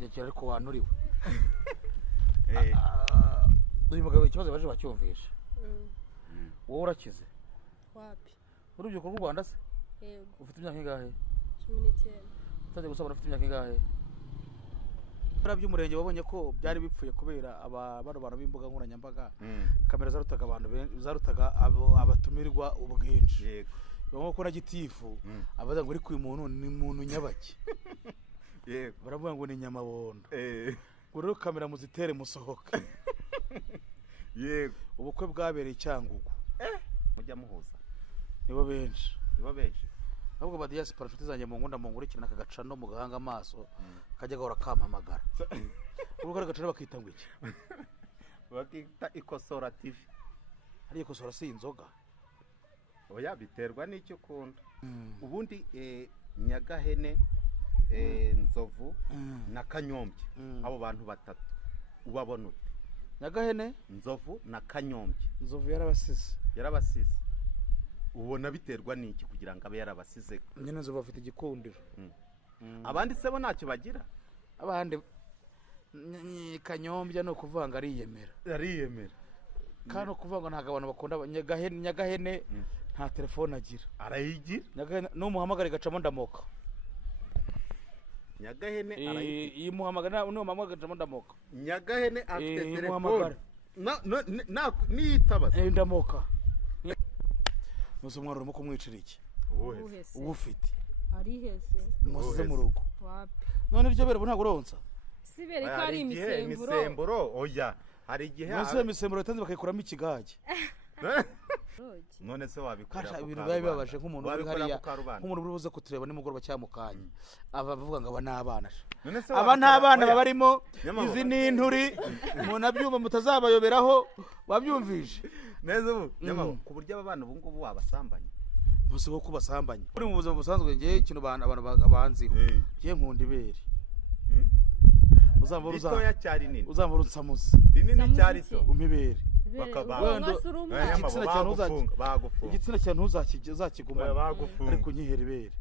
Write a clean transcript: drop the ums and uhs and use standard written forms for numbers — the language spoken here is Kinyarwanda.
Nyakira ariko wanuriwe. Uyu mugabo ikibazo baje bacyumvisha. Wowe urakize? Wapi? Urubyiruko rw'u Rwanda se? Yego. Ufite imyaka ingahe? 19. Utaje gusaba ufite imyaka ingahe? By'umurenge wabonye ko byari bipfuye kubera bano bantu b'imbuga nkoranyambaga kamera zarutaga abantu zarutaga abatumirwa ubwinshi. Yego. Bamwe ko na gitifu abaza ngo uri ku muntu ni muntu nyabaki. Yego. Baravuga ngo ni nyamabondo. Rero kamera muzitere musohoke. Yego. Ubukwe bwabereye Cyangugu. Mujya muhuza. Nibo benshi. Nibo benshi. Ahubwo ba diaspora nshuti zanjye mu ngunda mu ngurikirana kagacano mu gahanga amaso kajya gahora kampamagara. Ubwo gacano bakita ngo iki? Bakita Ikosora TV. Ari Ikosora si inzoga. Oya biterwa n'icyo ukunda. Ubundi Nyagahene, Nzovu na Kanyombye. Abo bantu batatu ubabona ute? Nyagahene, Nzovu na Kanyombye. Nzovu yarabasize. Ubona biterwa n'iki kugira ngo abe yarabasize? Nyine Nzovu afite igikundiro. Abandi sebo ntacyo bagira. Abandi Kanyombye no kuvanga ariyemera. Kandi kuvanga ntago abantu bakunda Nyagahene nta telefone agira. Arayigira. Nyagahene no muhamagara gacamo ndamoka. Nyagahene arayigira. Iyi muhamagara no muhamagara gacamo ndamoka. Nyagahene afite telefone. Niyitabaza. Ndamoka. Muzo mwana urimo kumwicira iki? Ufite. Ari hese. Muze mu rugo. Wapi? None iryo bere ntago ronsa. Sibere ko ari imisemburo. Oya. Hari igihe Nose imisemburo yatanze bakayikuramo ikigage. None se wabikora. Kasha ibintu bibabaje nk'umuntu uri hariya. Nk'umuntu uri buze kutureba nimugoroba cyamukanye. Abavuga ngo aba nabana. Aba ntabana babarimo izi ni inturi. Umuntu abyumva mutazabayoberaho wabyumvije. Neza ubu nyamabo ku buryo abana ubu ngubu wabasambanya. Nose ko kubasambanya. Uri mu buzima busanzwe ngiye ikintu abantu abanziho. Ngiye nkunda ibere. Uzambura Ritoya cyari nini. Uzambura unsamuza. Dinini cyari to. Umibere. Bakabanga. Igitsina cyane ntuzakigumana. Bagufunga. Ariko nyihera ibere.